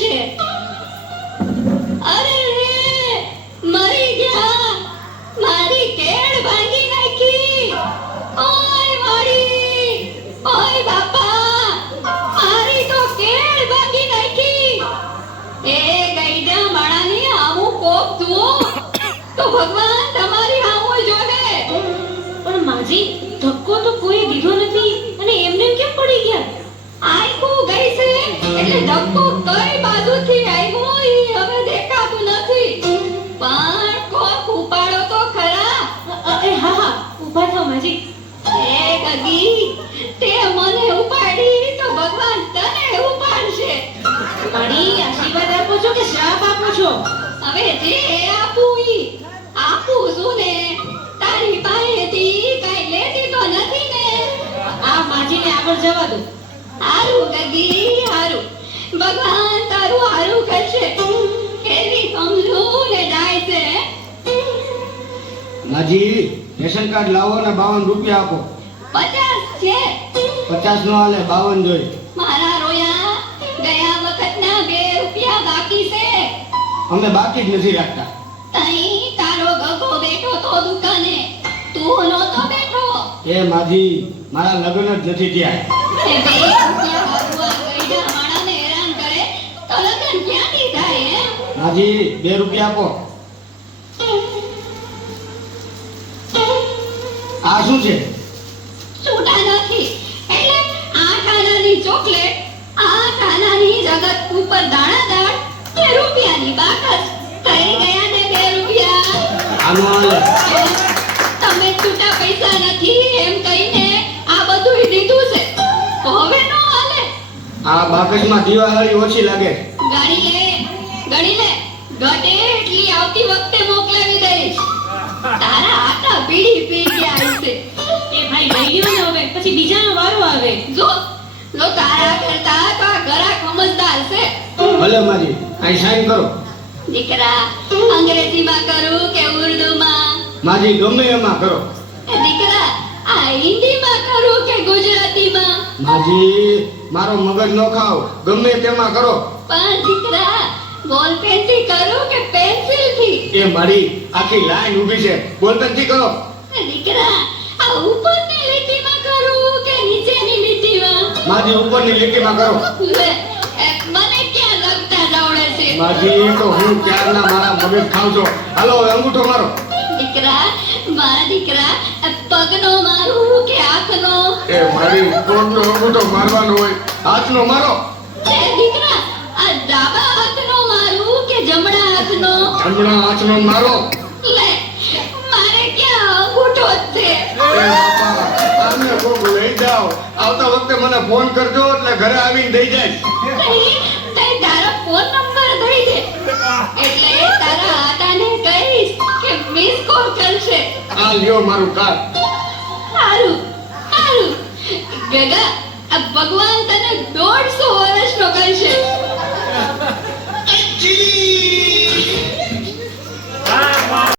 કરશે. અરે રે, મરી ગયા, મારી કેળ ભાંગી નાખી. ઓય માડી, ઓય બાપા, મારી તો કેળ ભાંગી નાખી. એ ગઈડા માણાની આવું કોપ તું તો ભગવાન તમારી આવું જોવે. પણ માજી, ધક્કો તો કોઈ દીધો નથી અને એમને કેમ પડી ગયા? આખું ગઈ છે એટલે ધક્કો કઈ બાજુથી આવ્યો ઈ હવે દેખાતું નથી. પણ કોક ઉપાડો તો ખરા. હા હા, ઊભા થાઓ માજી. એ ગગી, તે મને ઉપાડી તો ભગવાન તને ઉપાડશે. મારી આશીર્વાદ આપો છો કે શ્રાપ આપો છો? હવે જે આપું ઈ આપું છું ને. તારી પાસેથી કઈ લેતી તો નથી ને. આ માજીને આગળ જવા દો. હારું ગગી, હારું. ભગવાન તારું હારું કરશે. કેવી કમલું ને જાય છે. માજી, રેશન કાર્ડ લાવો ને 52 રૂપિયા આપો. 50 છે. 50 નો હાલે, 52 જોઈ. મારા રોયા, ગયા વખતના 2 રૂપિયા બાકી છે. અમે બાકી જ નથી રાખતા. તઈ તારો ગગો બેઠો તો દુકાને, તું નહોતો બેઠો. એ માજી, મારા લગ્ન જ નથી થયા. એ 2 રૂપિયા વાગવા ગઈડા માણાને હેરાન કરે તો લગન ક્યાંથી થાય હે? માજી, 2 રૂપિયા આપો. આ શું છે? છૂટા નથી એટલે 8 આનાની ચોકલેટ, 8 આનાની જગત ઉપર દાણાદાર, 2 રૂપિયાની બાકસ. થઈ ગયા ને 2 રૂપિયા. આનો હાલે. તમે છૂટા પૈસા નથી એમ કહીને આ બધુંય દીધું છે તો હવે નો હાલે. આ બાકસમાં દિવાળી ઓછી લાગે. ગણી લે, ગણી લે. ઘટે એટલી આવતી વખતે મોકલાવી દઈશ. તારા આટા પીડી પી ગયા હશે. એ ભાઈ લઈ લ્યો ને, હવે પછી બીજાનો વારો આવે. જો લો, તારા કરતા તો આ ઘરા સમજદાર છે. ભલે માજી, અહીં સાઈન કરો. દીકરા, અંગ્રેજીમાં કરું કે ઉર્દુમાં? માજી, ગમે એમાં કરો. એ દીકરા, આ હિન્દીમાં કરું કે ગુજરાતીમાં? માજી, મારો મગજ નો ખાઓ, ગમે તેમાં કરો. પણ દીકરા, બોલ પેનથી કરું કે પેન્સિલથી? એ મારી આખી લાઈન ઊભી છે, બોલપેન થી કરો. એ દીકરા, આ ઉપરની લીટીમાં કરું કે નીચેની લીટીમાં? માજી, ઉપરની લીટીમાં કરો. લે, મને ક્યાં લગતા આવડે છે? માજી, તો હું ક્યારના મારા મગજ ખાવ છો. હાલો, હવે અંગૂઠો મારો. દીકરા, મારા દીકરા, પગનો મારું કે હાથનો? એ મારી કોણનો અંગૂઠો મારવાનો હોય, હાથનો મારો. એ દીકરા, આ ડાબા હાથનો મારું કે જમણા હાથનો? જમણા હાથનો મારો. લે, મારે ક્યાં અંગૂઠો જ છે? એ બાપા, આને કોક લઈ જાઓ. આવતા વખતે મને ફોન કરજો એટલે ઘરે આવીને દઈ જાય. તઈ તારો ફોન નંબર દઈ દે એટલે તારા આટાને કહીશ કે મિસ કોલ કરશે. આ લ્યો મારું કાર્ડ. હારું, હારું. ગગા, આ ભગવાન તને 150